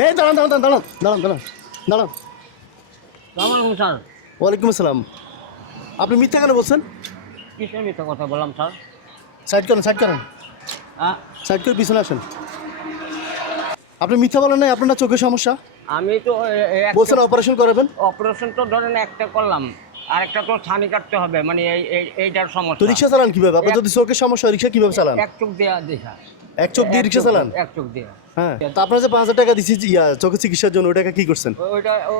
এই দাঁড়ান দাঁড়ান দাঁড়ান দাঁড়ান দাঁড়ান দাঁড়ান। সালামালাইকুম স্যার। ওয়ালাইকুম আসসালাম। আপনি মিথ্যা কেন বলছেন? কিসের মিথ্যা কথা বললাম স্যার? সাইড করেন, সাইড করেন, হ্যাঁ, সাইড করে পিছনে আসেন। আপনি মিথ্যা বলেন নাই আপনার চোখের সমস্যা আমি তো বলছেন অপারেশন করাবেন। অপারেশন তো ধরেন একটা করলাম, আরেকটা তো ছানি কাটতে হবে, মানে এইটার তো সমস্যা। রিক্সা চালান কিভাবে? আপনার যদি চোখের সমস্যা হয় রিক্সা কিভাবে চালান? এক চোখ দেওয়া দেখা, এক চোখ দিয়ে রিক্সা চালান? এক চোখ দেওয়া। হ্যাঁ, তো আপনার যে 5,000 টাকা দিচ্ছি চোখের চিকিৎসার জন্য, ওই টাকা কি করছেন?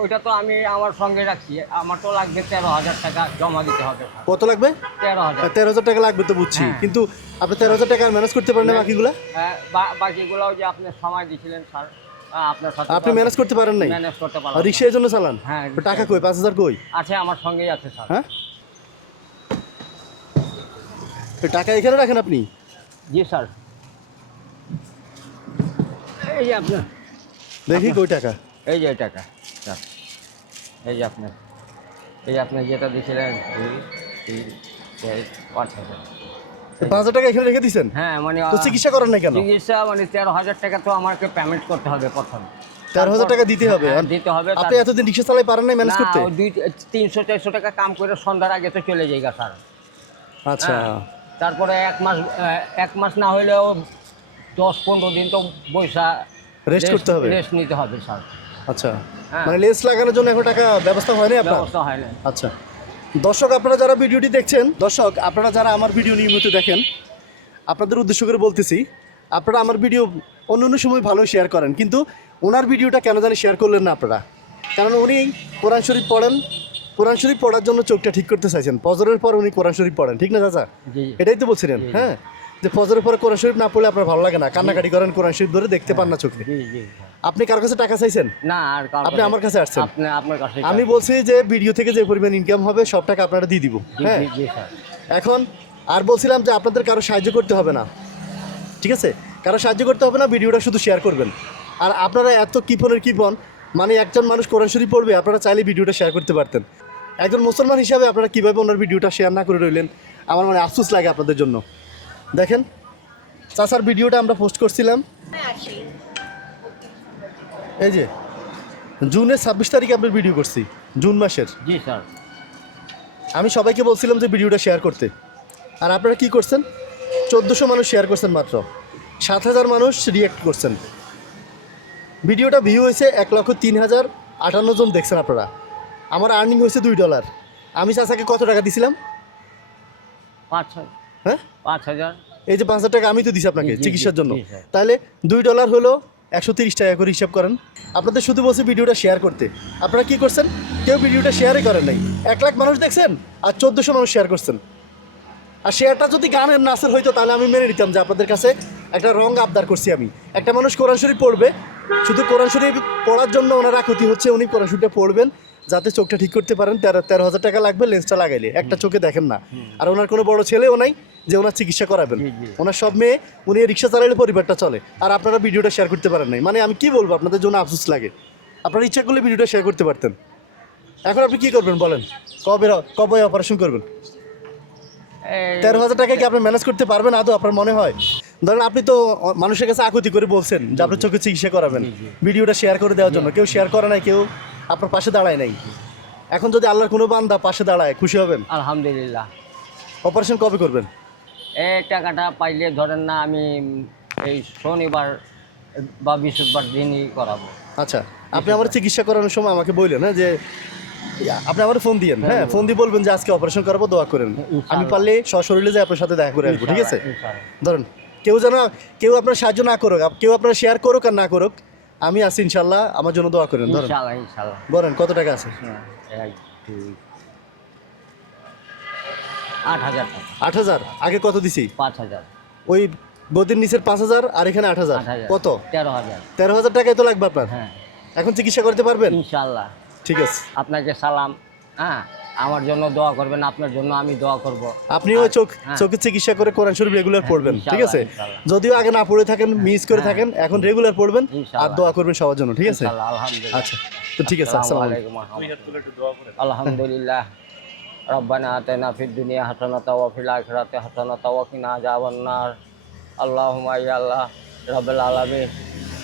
ওইটা তো আমি আমার সঙ্গে রাখছি, আমার তো লাগবে 13,000 টাকা জমা দিতে হবে স্যার। কত লাগবে? 13,000। 13,000 টাকা লাগবে তো বুঝছি, হ্যাঁ। কিন্তু আপনি 13,000 টাকা ম্যানেজ করতে পারেন না বাকিগুলা? হ্যাঁ, বাকিগুলো যে আপনি সময় দিয়েছিলেন স্যার, আপনার সাথে আপনি ম্যানেজ করতে পারেন নাই? ম্যানেজ করতে আর পারলাম রিক্সা এর জন্য চালান? হ্যাঁ, তো টাকা কই? 5,000 কই? আছে, আমার সঙ্গেই আছে স্যার। হ্যাঁ, তো টাকা এখানে রাখেন আপনি? জি স্যার, এই যে আপনার, দেখি কই টাকা। এই যে টাকা স্যার, এই যে আপনার, এই যে আপনি যেটা দিয়েছিলেন 2, 3, 4, 5,000। 5,000 টাকা এখানে রেখে দিচ্ছেন? হ্যাঁ, মানে তো চিকিৎসা করেন না কেন? চিকিৎসা মানে 13,000 টাকা তো আমাকে পেমেন্ট করতে হবে প্রথম। 13,000 টাকা দিতে হবে? হ্যাঁ, দিতে হবে। আপনি এতদিন রিক্সা চালাই পারেন নাই ম্যানেজ করতে? 300-400 টাকা কাম করে সন্ধ্যার আগে তো চলে যাই গা স্যার। আচ্ছা, হ্যাঁ, তারপরে এক মাস না হইলেও 10-15 দিন তো বৈশা রেস্ট করতে হবে? রেস্ট নিতে হবে স্যার। আচ্ছা, হ্যাঁ। মানে লেন্স লাগানোর জন্য এখন টাকা ব্যবস্থা হয়নি আপনার? ব্যবস্থা হয় না। আচ্ছা, দর্শক আপনারা যারা ভিডিওটি দেখছেন, দর্শক আপনারা যারা আমার ভিডিও নিয়মিত দেখেন, আপনাদের উদ্দেশ্য করে বলতেছি, আপনারা আমার ভিডিও অন্য অন্য সময় ভালো শেয়ার করেন, কিন্তু ওনার ভিডিওটা কেন জানি শেয়ার করলেন না আপনারা। কারণ উনি কোরআন শরীফ পড়েন, কোরআন শরীফ পড়ার জন্য চোখটা ঠিক করতে চাইছেন। ফজরের পর উনি কোরআন শরীফ পড়েন, ঠিক না চাচা? জি, এটাই তো বলছিলেন। হ্যাঁ, যে ফজরের পরে কোরআন শরীফ না পড়লে আপনার ভালো লাগে না, কান্নাকাটি করেন, কোরআন শরীফ ধরে দেখতে পান না চোখে। জি, জি। আপনি কার কাছে টাকা চাইছেন? না, আর আপনি আমার কাছে আসছেন। আপনার কাছে আমি বলছি যে ভিডিও থেকে যে পরিমাণ ইনকাম হবে সব টাকা আপনারা দিয়ে দিব। জি, হ্যাঁ, জি, জি স্যার। এখন আর বলছিলাম যে আপনাদের কারো সাহায্য করতে হবে না, ঠিক আছে? কারো সাহায্য করতে হবে না, ভিডিওটা শুধু শেয়ার করবেন। আর আপনারা এত কিপনের কিপন, মানে একজন মানুষ কোরআন শরীফ পড়বে, আপনারা চাইলে ভিডিওটা শেয়ার করতে পারতেন। একজন মুসলমান হিসাবে আপনারা কীভাবে ওনার ভিডিওটা শেয়ার না করে রইলেন, আমার মানে আফসোস লাগে আপনাদের জন্য। দেখেন চাচার ভিডিওটা আমরা পোস্ট করছিলাম, এই যে জুনের 26 তারিখে আপনার ভিডিও করছি, জুন মাসের। জি স্যার। আমি সবাইকে বলছিলাম যে ভিডিওটা শেয়ার করতে, আর আপনারা কি করছেন? 1400 মানুষ শেয়ার করছেন, মাত্র 7,000 মানুষ রিয়্যাক্ট করছেন। ভিডিওটা ভিউ হয়েছে 1,03,058 জন দেখছেন আপনারা। আমার আর্নিং হয়েছে $2। আমি চাচাকে কত টাকা দিছিলাম? 5,000। হ্যাঁ, 5,000। এই যে 5,000 টাকা আমি তো দিছি আপনাকে জি, জি, চিকিৎসার জন্য। জি, স্যার। তাহলে $2 হলো 130 টাকা করে হিসাব করেন। আপনাদের শুধু বলছি ভিডিওটা শেয়ার করতে, আপনারা কি করছেন? কেউ ভিডিওটা শেয়ারই করেন নাই। 1 লাখ মানুষ দেখছেন আর 1400 মানুষ শেয়ার করছেন। আর শেয়ারটা যদি গানের নাচের হইতো তাহলে আমি মেনে নিতাম যে আপনাদের কাছে একটা রং আবদার করছি আমি। একটা মানুষ কোরআন শরীফ পড়বে, শুধু কোরআন শরীফ পড়ার জন্য ওনার আকুতি হচ্ছে উনি কোরআন শরীফটা পড়বেন যাতে চোখটা ঠিক করতে পারেন। 13,000 টাকা লাগবে লেন্সটা লাগাইলে, একটা চোখে দেখেন না। আর ওনার কোনো বড় ছেলেও নাই যে ওনার চিকিৎসা করাবেন। ওনার সব মেয়ে, উনি রিক্সা চালাইলে পরিবারটা চলে। আর আপনারা ভিডিওটা শেয়ার করতে পারেন নাই, মানে আমি কি বলবো, আপনাদের জন্য আফসোস লাগে। আপনারা ইচ্ছা করলে ভিডিওটা শেয়ার করতে পারতেন। এখন আপনি কি করবেন বলেন? কবে অপারেশন করবেন? 13,000 টাকা কি আপনি ম্যানেজ করতে পারবেন আদৌ আপনার মনে হয়? ধরেন আপনি তো মানুষের কাছে আকুতি করে বলছেন যে আপনি চোখে চিকিৎসা করাবেন, ভিডিওটা শেয়ার করে দেওয়ার জন্য। কেউ শেয়ার করে নাই, কেউ আপনার পাশে দাঁড়ায় নাই। এখন যদি আল্লাহর কোনো বান্দা পাশে দাঁড়ায়, খুশি হবেন? আলহামদুলিল্লাহ। অপারেশন কবে করবেন? এই টাকাটা পাইলে ধরেন না আমি এই শনিবার বা বৃহস্পতিবার দিনই করাবো। আচ্ছা, আপনি আমার চিকিৎসা করানোর সময় আমাকে বললেন হ্যাঁ যে আপনি আমার ফোন দিয়েন, হ্যাঁ ফোন দিয়ে বলবেন যে আজকে অপারেশন করাবো, দোয়া করেন। আমি পারলে সশরীরে যে আপনার সাথে দেখা করে আসবো, ঠিক আছে? ধরুন কেউ আপনার সাহায্য না করুক, কেউ আপনার শেয়ার করুক আর না করুক, আমি আছি ইনশাল্লাহ, আমার জন্য দোয়া করেন। ধরেন ইনশাআল্লাহ, ইনশাআল্লাহ। বলেন কত টাকা আছে? 8,000 টাকা। 8,000? আগে কত দিছি? 5,000। ওই গদির নিচের 5,000 আর এখানে 8,000, কত? 13,000। 13,000 টাকাই তো লাগবে আপনার। হ্যাঁ, এখন চিকিৎসা করতে পারবেন? ইনশাআল্লাহ। ঠিক আছে। আপনাকে সালাম। হ্যাঁ, আমার জন্য দোয়া করবেন, আপনার জন্য আমি দোয়া করব। আপনিও চোখের চিকিৎসা করে কোরআন শরীফ রেগুলার পড়বেন, ঠিক আছে? যদিও আগে না পড়ে থাকেন, মিস করে থাকেন, এখন রেগুলার পড়বেন আর দোয়া করবেন সবার জন্য, ঠিক আছে? আলহামদুলিল্লাহ। আচ্ছা, তো ঠিক আছে। আসসালামু আলাইকুম। আলহামদুলিল্লাহ। রব্বানা আতিনা ফিদ দুনিয়া হাসানাতাও ওয়া ফিল আখিরাতি হাসানাতাও ওয়া কিনা আযাবান্নার। আল্লাহুম্মা ইয়া আল্লাহ রাব্বুল আলামিন,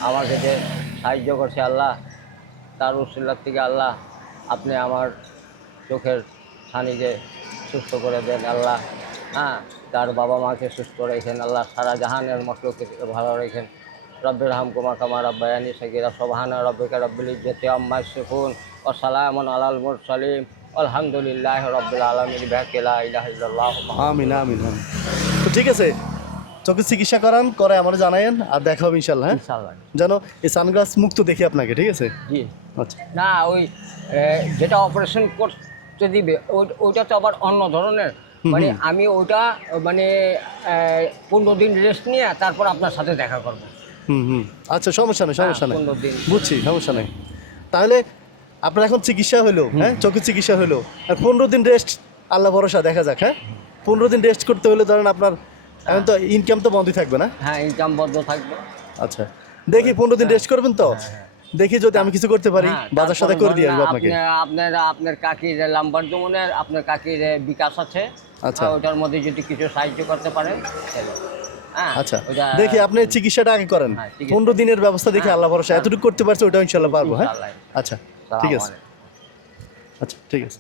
আমাকে যে সাহায্য করছে আল্লাহ, তার উসিলার থেকে আল্লাহ আপনি আমার চোখের ছানিকে সুস্থ করে দেন আল্লাহ। হ্যাঁ, তার বাবা মাকে সুস্থ রেখেন আল্লাহ, সারা জাহানের মশলকে ভালো রেখেন। রব্বির হামকুমা কামা রাব্বায়ানি সাগীরা সুবহানা রাব্বিকা রাব্বিল ইজ্জাতি আম্মা ইয়াসিফুন ওয়া সালামুন আলাল মুরসালিন আলহামদুলিল্লাহি রাব্বিল আলামিন বিহাক্কি লা ইলাহা ইল্লাল্লাহ। আমিন আমিন আমিন। তো ঠিক আছে, চোখের চিকিৎসা করান, করে আমার জানায়েন, আর দেখা হবে ইনশাল্লাহ। হ্যাঁ, ইনশাআল্লাহ। যেন এই সানগ্লাস মুক্ত দেখি আপনাকে, ঠিক আছে? জি আচ্ছা না, ওই যেটা অপারেশন করতে দিবে ওইটা তো আবার অন্য ধরনের, মানে আমি ওইটা মানে 15 দিন রেস্ট নিয়ে তারপর আপনার সাথে দেখা করবো। আচ্ছা, সমস্যা নেই সমস্যা নেই, 15 দিন। বুঝছি, সমস্যা নেই। তাহলে আপনার এখন চিকিৎসা হলো, হ্যাঁ, চোখের চিকিৎসা হলো, আর 15 দিন রেস্ট, আল্লাহ ভরসা, দেখা যাক। হ্যাঁ, 15 দিন রেস্ট করতে হলে ধরেন আপনার এখন তো ইনকাম তো বন্ধই থাকবে না? হ্যাঁ, ইনকাম বন্ধ থাকবে। আচ্ছা, দেখি 15 দিন রেস্ট করবেন তো, দেখি যদি আমি কিছু করতে পারি, হ্যাঁ, বাজার সাথে করে দিয়ে আসবো তারপরে আপনাকে। আপনার কাকির লাম্বার জমনের আপনার কাকির বিকাশ আছে, আচ্ছা। ওটার মধ্যে যদি কিছু সাহায্য করতে পারেন তাহলে। হ্যাঁ, আচ্ছা, ওটা- দেখি আপনি চিকিৎসাটা আগে করেন, হ্যাঁ, ঠিক আছে। 15 দিনের ব্যবস্থা দেখি, আল্লাহ ভরসা, এতটুকু করতে পারছে ওটা ইনশাল্লাহ পারবো। হ্যাঁ, ইনশাআল্লাহ। আচ্ছা ঠিক আছে, সালাম আলাইকুম। আচ্ছা ঠিক আছে।